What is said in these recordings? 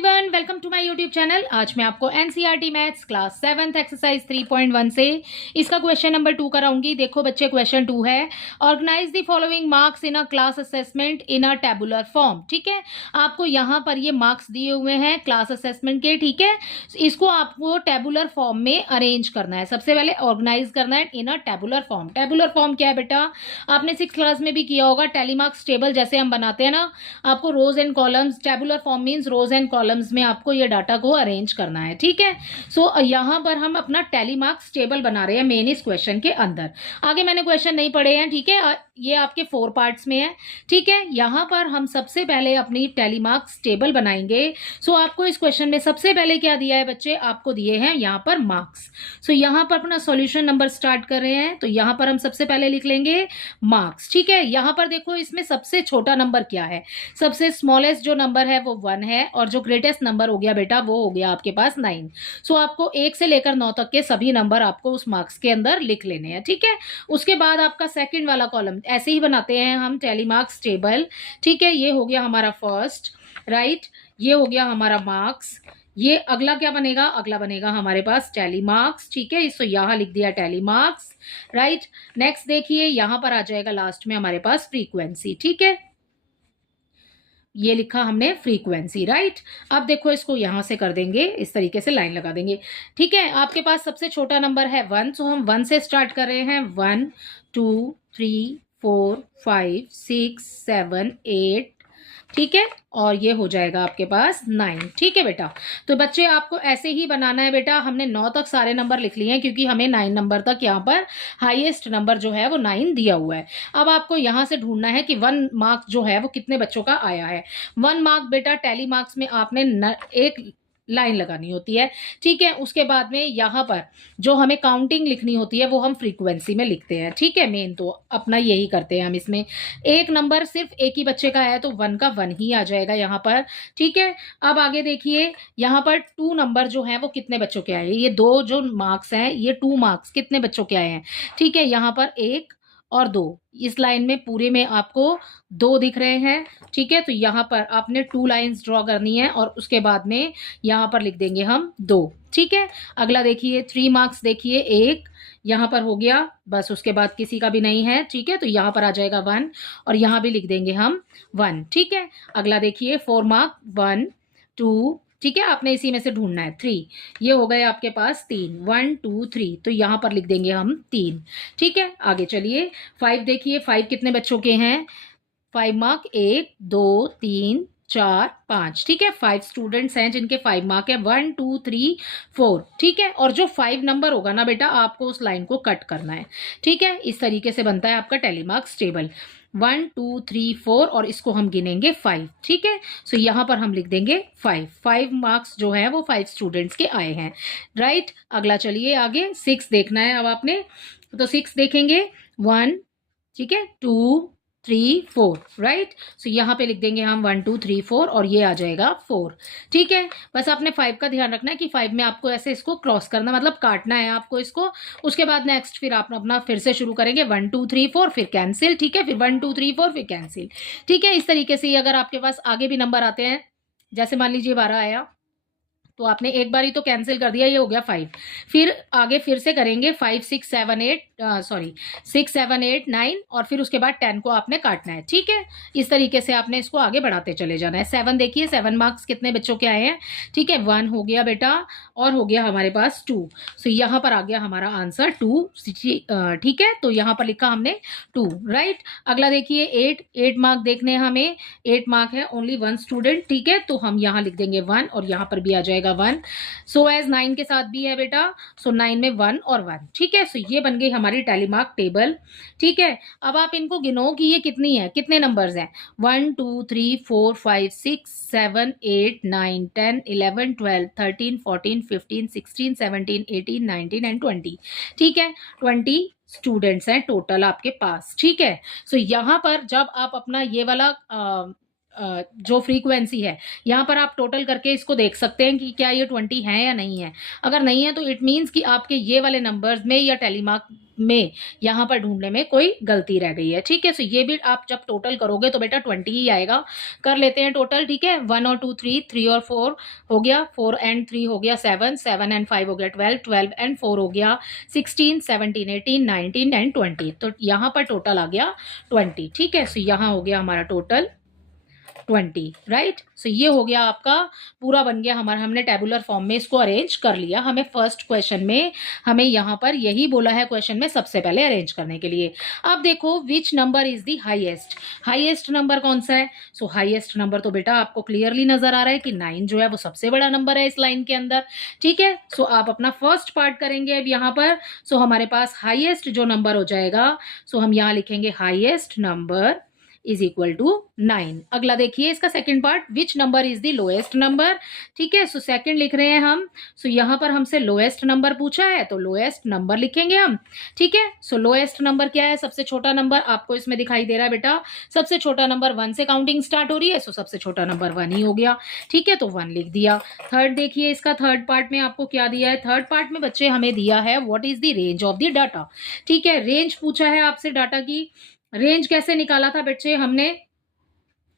Everyone, welcome to my YouTube channel. आज मैं आपको NCERT maths class 7th exercise 3.1 से इसका क्वेश्चन नंबर 2 कराऊंगी। देखो बच्चे, क्वेश्चन 2 है, organise the following marks in a class assessment in a tabular form. ठीक है, आपको यहाँ पर ये मार्क्स दिए हुए हैं क्लास असेसमेंट के। ठीक है, इसको आपको टेबुलर फॉर्म में अरेंज करना है। सबसे पहले ऑर्गेनाइज करना है in a tabular form. Tabular form क्या है बेटा, आपने 6th क्लास में भी किया होगा। टेलीमार्क्स टेबल जैसे हम बनाते हैं ना, आपको rows and columns, tabular form means rows and columns में आपको ये डाटा को अरेंज करना है। ठीक है, सो यहाँ पर हम अपना टेलीमार्क्स टेबल बना रहे हैं मेन इस क्वेश्चन के अंदर। आगे मैंने क्वेश्चन नहीं पढ़े हैं। ठीक है, ये आपके 4 पार्ट्स में है। ठीक है, यहाँ पर हम सबसे पहले अपनी टेलीमार्क्स टेबल बनाएंगे। सो आपको इस क्वेश्चन में सबसे पहले क्या दिया है बच्चे, आपको दिए हैं यहाँ पर मार्क्स। सो यहाँ पर अपना सॉल्यूशन नंबर स्टार्ट कर रहे हैं, तो यहाँ पर हम सबसे पहले लिख लेंगे मार्क्स। ठीक है, यहाँ पर देखो इसमें सबसे छोटा नंबर क्या है, सबसे स्मॉलेस्ट जो नंबर है वो 1 है, और जो ग्रेटेस्ट नंबर हो गया बेटा वो हो गया आपके पास 9। सो आपको 1 से लेकर 9 तक के सभी नंबर आपको उस मार्क्स के अंदर लिख लेने हैं। ठीक है, उसके बाद आपका सेकंड वाला कॉलम ऐसे ही बनाते हैं हम टेलीमार्क्स टेबल। ठीक है, ये हो गया हमारा फर्स्ट, राइट, ये हो गया हमारा मार्क्स। ये अगला क्या बनेगा, अगला बनेगा हमारे पास टेलीमार्क्स। ठीक है, इसको यहाँ लिख दिया टेलीमार्क्स, राइट। नेक्स्ट देखिए, यहाँ पर आ जाएगा लास्ट में हमारे पास फ्रीक्वेंसी। ठीक है, ये लिखा हमने फ्रीक्वेंसी, राइट। अब देखो इसको यहां से कर देंगे, इस तरीके से लाइन लगा देंगे। ठीक है, आपके पास सबसे छोटा नंबर है 1, तो हम 1 से स्टार्ट कर रहे हैं। 1 2 3 4 5 6 7 8, ठीक है, और ये हो जाएगा आपके पास 9। ठीक है बेटा, तो बच्चे आपको ऐसे ही बनाना है बेटा। हमने 9 तक सारे नंबर लिख लिए हैं क्योंकि हमें 9 नंबर तक यहाँ पर हाईएस्ट नंबर जो है वो 9 दिया हुआ है। अब आपको यहाँ से ढूंढना है कि 1 मार्क जो है वो कितने बच्चों का आया है। 1 मार्क बेटा टेली मार्क्स में आपने एक लाइन लगानी होती है। ठीक है, उसके बाद में यहाँ पर जो हमें काउंटिंग लिखनी होती है वो हम फ्रीक्वेंसी में लिखते हैं। ठीक है, मेन तो अपना यही करते हैं हम। इसमें एक नंबर सिर्फ एक ही बच्चे का है तो 1 का 1 ही आ जाएगा यहाँ पर। ठीक है, अब आगे देखिए, यहाँ पर 2 नंबर जो है वो कितने बच्चों के आए, ये 2 जो मार्क्स हैं, ये 2 मार्क्स कितने बच्चों के आए हैं। ठीक है, यहाँ पर 1 और 2, इस लाइन में पूरे में आपको 2 दिख रहे हैं। ठीक है, तो यहाँ पर आपने 2 लाइंस ड्रॉ करनी है और उसके बाद में यहाँ पर लिख देंगे हम 2। ठीक है, अगला देखिए 3 मार्क्स, देखिए 1 यहाँ पर हो गया, बस उसके बाद किसी का भी नहीं है। ठीक है, तो यहाँ पर आ जाएगा 1 और यहाँ भी लिख देंगे हम 1। ठीक है, अगला देखिए 4 मार्क, 1 2, ठीक है, आपने इसी में से ढूंढना है 3, ये हो गए आपके पास 3, 1 2 3, तो यहाँ पर लिख देंगे हम 3। ठीक है, आगे चलिए 5 देखिए, 5 कितने बच्चों के हैं, 5 मार्क, 1 2 3 4 5। ठीक है, 5 स्टूडेंट्स हैं जिनके 5 मार्क है, 1 2 3 4। ठीक है, और जो 5 नंबर होगा ना बेटा, आपको उस लाइन को कट करना है। ठीक है, इस तरीके से बनता है आपका टेलीमार्क्स टेबल। 1 2 3 4 और इसको हम गिनेंगे 5। ठीक है, सो यहाँ पर हम लिख देंगे 5 मार्क्स जो है वो 5 स्टूडेंट्स के आए हैं, राइट। अगला चलिए आगे 6 देखना है अब आपने, तो 6 देखेंगे 1, ठीक है, 2 3 4, राइट। सो यहाँ पे लिख देंगे हम 1 2 3 4 और ये आ जाएगा 4। ठीक है, बस आपने 5 का ध्यान रखना है कि 5 में आपको ऐसे इसको क्रॉस करना, मतलब काटना है आपको इसको। उसके बाद नेक्स्ट फिर आप अपना फिर से शुरू करेंगे 1 2 3 4, फिर कैंसिल। ठीक है, फिर 1 2 3 4, फिर कैंसिल। ठीक है, इस तरीके से अगर आपके पास आगे भी नंबर आते हैं, जैसे मान लीजिए 12 आया, तो आपने एक बार ही तो कैंसिल कर दिया, ये हो गया 5। फिर आगे फिर से करेंगे 5 6 7 8, सॉरी 6 7 8 9, और फिर उसके बाद 10 को आपने काटना है। ठीक है, इस तरीके से आपने इसको आगे बढ़ाते चले जाना है। 7 देखिए, 7 मार्क्स कितने बच्चों के आए हैं। ठीक है, 1 हो गया बेटा, और हो गया हमारे पास 2। सो यहाँ पर आ गया हमारा आंसर 2। ठीक है, तो यहाँ पर लिखा हमने 2, राइट। अगला देखिए 8 मार्क देखने हैं हमें, 8 मार्क है, ओनली 1 स्टूडेंट। ठीक है, तो हम यहाँ लिख देंगे 1 और यहाँ पर भी आ जाएगा 1। सो एज 9 के साथ भी है बेटा, सो 9 में 1 और 1। ठीक है, सो ये बन गई हमारी टेलीमार्क टेबल। ठीक है, अब आप इनको गिनो कि ये कितनी है, कितने नंबर्स हैं। 1 2 3 4 5 6 7 8 9 10 11 12 13 14 15 16 17 18 19 एंड 20। ठीक है, 20 स्टूडेंट्स हैं टोटल आपके पास। ठीक है, सो यहाँ पर जब आप अपना ये वाला जो फ्रीक्वेंसी है, यहाँ पर आप टोटल करके इसको देख सकते हैं कि क्या ये 20 है या नहीं है। अगर नहीं है तो इट मीन्स कि आपके ये वाले नंबर्स में या टेलीमार्क में यहाँ पर ढूंढने में कोई गलती रह गई है। ठीक है, सो ये भी आप जब टोटल करोगे तो बेटा 20 ही आएगा। कर लेते हैं टोटल। ठीक है, 1 और 2 3, 3 और 4 हो गया, 4 एंड 3 हो गया 7, 7 एंड 5 हो गया 12, 12 एंड 4 हो गया 16, 17, 18, 19 एंड 20। तो यहाँ पर टोटल आ गया 20। ठीक है, सो यहाँ हो गया हमारा टोटल 20, राइट। सो ये हो गया आपका पूरा बन गया हमारा, हमने टेबुलर फॉर्म में इसको अरेंज कर लिया। हमें फर्स्ट क्वेश्चन में हमें यहाँ पर यही बोला है क्वेश्चन में सबसे पहले अरेंज करने के लिए। अब देखो विच number is the highest, highest number कौन सा है। सो हाईएस्ट नंबर तो बेटा आपको क्लियरली नजर आ रहा है कि 9 जो है वो सबसे बड़ा नंबर है इस लाइन के अंदर। ठीक है, सो आप अपना फर्स्ट पार्ट करेंगे अब यहाँ पर। सो हमारे पास हाईएस्ट जो नंबर हो जाएगा, सो हम यहाँ लिखेंगे highest number is equal to 9। अगला देखिए इसका second part, which number is the lowest number. ठीक है, सो सेकंड लिख रहे हैं हम। सो यहाँ पर हमसे लोएस्ट नंबर पूछा है तो लोएस्ट नंबर लिखेंगे हम। ठीक है, सो लोएस्ट नंबर क्या है, सबसे छोटा नंबर आपको इसमें दिखाई दे रहा है बेटा। सबसे छोटा नंबर 1 से काउंटिंग स्टार्ट हो रही है, सो सबसे छोटा नंबर 1 ही हो गया। ठीक है, तो 1 लिख दिया। थर्ड देखिए इसका थर्ड पार्ट में आपको क्या दिया है। थर्ड पार्ट में बच्चे हमें दिया है what is the range of the data. ठीक है, रेंज पूछा है आपसे डाटा की। रेंज कैसे निकाला था बच्चे हमने,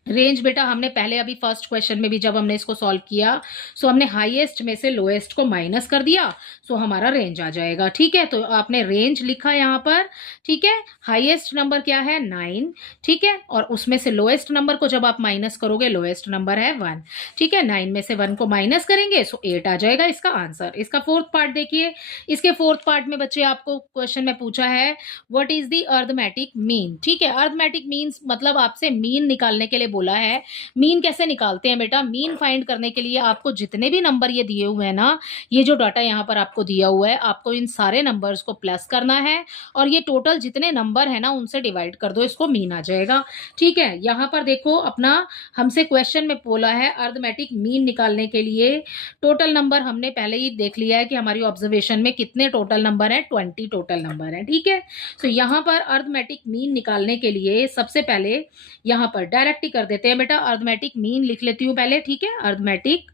रेंज बेटा हमने पहले अभी फर्स्ट क्वेश्चन में भी जब हमने इसको सॉल्व किया, सो हमने हाईएस्ट में से लोएस्ट को माइनस कर दिया, सो हमारा रेंज आ जाएगा। ठीक है, तो आपने रेंज लिखा यहाँ पर। ठीक है, हाईएस्ट नंबर क्या है 9। ठीक है, और उसमें से लोएस्ट नंबर को जब आप माइनस करोगे, लोएस्ट नंबर है 1। ठीक है, 9 में से 1 को माइनस करेंगे, सो 8 आ जाएगा इसका आंसर। इसका फोर्थ पार्ट देखिए, इसके फोर्थ पार्ट में बच्चे आपको क्वेश्चन में पूछा है what is the arithmetic mean. ठीक है, अरिथमेटिक मीन्स मतलब आपसे मीन निकालने के लिए बोला है। मीन कैसे निकालते हैं बेटा, मीन फाइंड करने के लिए आपको जितने भी नंबर ये दिए हुए हैं ना, ये जो डाटा यहाँ पर आपको दिया हुआ है, आपको इन सारे नंबर्स को प्लस करना है और ये टोटल जितने नंबर है ना उनसे डिवाइड कर दो, इसको मीन आ जाएगा। ठीक है, यहाँ पर देखो अपना हमसे क्वेश्चन में बोला है अरिथमेटिक मीन निकालने के लिए टोटल नंबर हमने पहले ही देख लिया है कि हमारी ऑब्जर्वेशन में कितने टोटल नंबर है, 20 टोटल नंबर है। ठीक है, तो यहाँ पर अरिथमेटिक मीन निकालने के लिए सबसे पहले यहाँ पर डायरेक्ट ही कर देते हैं बेटा। अरिथमेटिक मीन लिख लेती हूँ पहले। ठीक है, अरिथमेटिक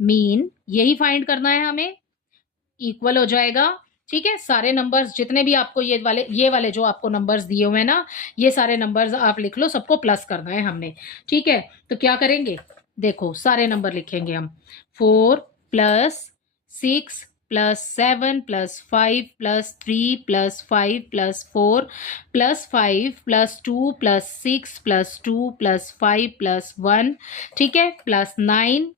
मीन यही फाइंड करना है हमें, इक्वल हो जाएगा। ठीक है, सारे नंबर्स जितने भी आपको ये वाले जो आपको नंबर्स दिए हुए हैं ना, ये सारे नंबर्स आप लिख लो, सबको प्लस करना है हमने। ठीक है, तो क्या करेंगे देखो, सारे नंबर लिखेंगे हम। 4 + 6 + 7 + 5 + 3 + 5 + 4 + 5 + 2 + 6 + 2 + 5 + 1। ठीक है, +9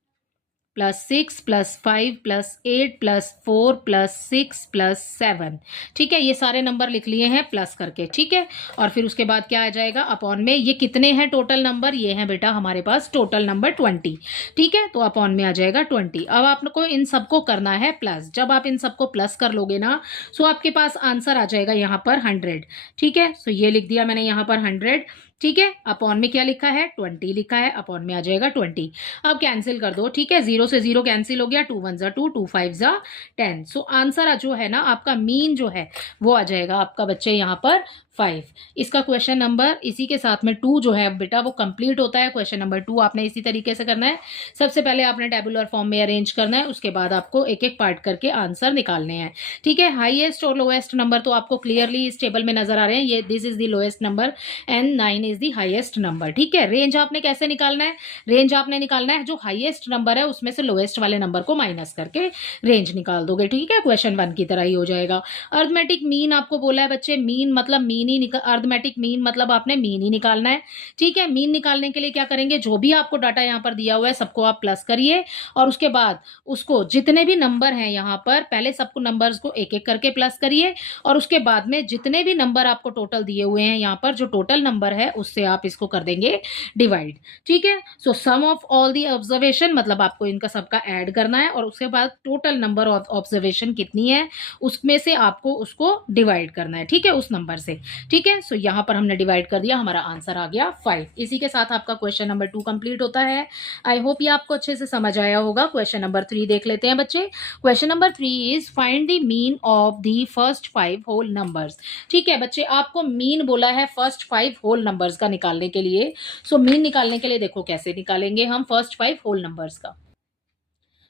+6 +5 +8 +4 +6 +7। ठीक है, ये सारे नंबर लिख लिए हैं प्लस करके। ठीक है, और फिर उसके बाद क्या आ जाएगा अपॉन में, ये कितने हैं टोटल नंबर, ये हैं बेटा हमारे पास टोटल नंबर 20। ठीक है, तो अपॉन में आ जाएगा 20। अब आपको इन सबको करना है प्लस। जब आप इन सबको प्लस कर लोगे ना, सो आपके पास आंसर आ जाएगा यहाँ पर 100। ठीक है, सो ये लिख दिया मैंने यहाँ पर 100। ठीक है, अपॉन में क्या लिखा है 20 लिखा है, अपॉन में आ जाएगा 20। अब कैंसिल कर दो। ठीक है, 0 से 0 कैंसिल हो गया, 2 1 ज़ा 2, 2 5 ज़ा 10। सो आंसर जो है ना आपका मीन जो है वो आ जाएगा आपका बच्चे यहाँ पर 5। इसका क्वेश्चन नंबर इसी के साथ में 2 जो है बेटा वो कंप्लीट होता है। क्वेश्चन नंबर 2 आपने इसी तरीके से करना है। सबसे पहले आपने टेबुलर फॉर्म में अरेंज करना है, उसके बाद आपको एक एक पार्ट करके आंसर निकालने हैं। ठीक है, हाईएस्ट और लोएस्ट नंबर तो आपको क्लियरली इस टेबल में नजर आ रहे हैं। ये this is the lowest number and 9 is the highest number. ठीक है, रेंज आपने कैसे निकालना है, रेंज आपने निकालना है जो हाईएस्ट नंबर है उसमें से लोएस्ट वाले नंबर को माइनस करके रेंज निकाल दोगे। ठीक है, क्वेश्चन 1 की तरह ही हो जाएगा। अरिथमेटिक मीन आपको बोला है बच्चे, मीन मतलब मीन ही अरिथमेटिक मीन मतलब आपने मीन ही निकालना है। ठीक है, मीन निकालने के लिए क्या करेंगे, जो भी आपको डाटा यहाँ पर दिया हुआ है सबको आप प्लस करिए और उसके बाद उसको जितने भी नंबर हैं यहाँ पर पहले सबको नंबर्स को एक एक करके प्लस करिए और उसके बाद में जितने भी नंबर आपको टोटल दिए हुए हैं यहाँ पर जो टोटल नंबर है उससे आप इसको कर देंगे डिवाइड। ठीक है, सो सम ऑफ ऑल दी ऑब्जर्वेशन मतलब आपको इनका सबका ऐड करना है और उसके बाद टोटल नंबर ऑफ ऑब्जर्वेशन कितनी है उसमें से आपको उसको डिवाइड करना है। ठीक है, उस नंबर से। ठीक है, सो यहाँ पर हमने डिवाइड कर दिया, हमारा आंसर आ गया 5। इसी के साथ आपका क्वेश्चन नंबर 2 कंप्लीट होता है। आई होप ये आपको अच्छे से समझ आया होगा। क्वेश्चन नंबर 3 देख लेते हैं बच्चे। Question number 3 is find the mean of the first 5 whole numbers. ठीक है बच्चे, आपको मीन बोला है फर्स्ट 5 होल नंबर्स का निकालने के लिए। सो मीन निकालने के लिए देखो कैसे निकालेंगे हम फर्स्ट 5 होल नंबर्स का।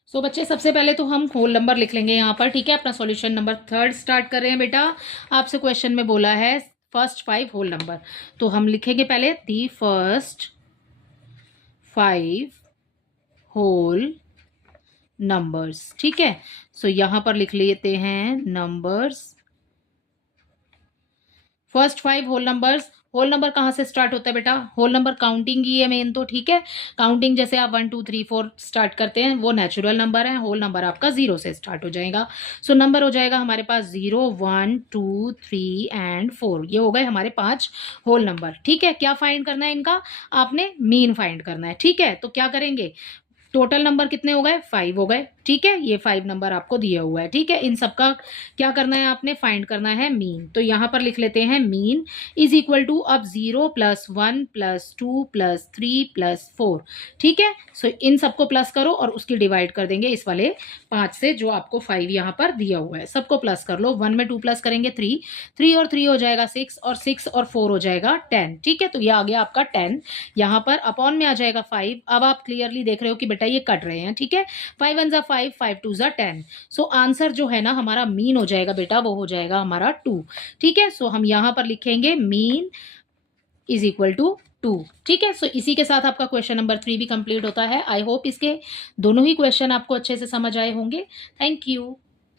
सो बच्चे सबसे पहले तो हम होल नंबर लिख लेंगे यहाँ पर, ठीक है। अपना सॉल्यूशन नंबर 3 स्टार्ट कर रहे हैं बेटा। आपसे क्वेश्चन में बोला है फर्स्ट 5 होल नंबर, तो हम लिखेंगे पहले दी फर्स्ट 5 होल नंबर्स, ठीक है। सो यहां पर लिख लेते हैं numbers, first 5 whole numbers. Whole number कहाँ से स्टार्ट होता है बेटा? होल नंबर काउंटिंग ही है मेन तो, ठीक है। काउंटिंग जैसे आप 1 2 3 4 स्टार्ट करते हैं वो नेचुरल नंबर है। होल नंबर आपका 0 से स्टार्ट हो जाएगा। सो नंबर हो जाएगा हमारे पास 0 1 2 3 एंड 4। ये हो गए हमारे 5 होल नंबर, ठीक है। क्या फाइंड करना है इनका? आपने मीन फाइंड करना है, ठीक है। तो क्या करेंगे, टोटल नंबर कितने हो गए? 5 हो गए, ठीक है। ये 5 नंबर आपको दिया हुआ है, ठीक है। इन सबका क्या करना है, आपने फाइंड करना है मीन। तो यहां पर लिख लेते हैं मीन इज इक्वल टू अब 0 + 1 + 2 + 3 + 4, ठीक है। सो इन सबको प्लस करो और उसकी डिवाइड कर देंगे इस वाले 5 से, जो आपको 5 यहां पर दिया हुआ है। सबको प्लस कर लो। 1 में 2 प्लस करेंगे 3, 3 और 3 हो जाएगा 6, और 6 और 4 हो जाएगा 10, ठीक है। तो ये आ गया आपका 10। यहाँ पर अपॉन में आ जाएगा 5। अब आप क्लियरली देख रहे हो कि बेटा ये कट रहे हैं, ठीक है। 5 1 = 5, 5 2 = 10। सो आंसर जो है ना हमारा मीन हो जाएगा बेटा, वो हो जाएगा हमारा 2, ठीक है। सो हम यहां पर लिखेंगे मीन इज इक्वल टू 2, ठीक है। सो इसी के साथ आपका क्वेश्चन नंबर 3 भी कंप्लीट होता है। आई होप इसके दोनों ही क्वेश्चन आपको अच्छे से समझ आए होंगे। Thank you.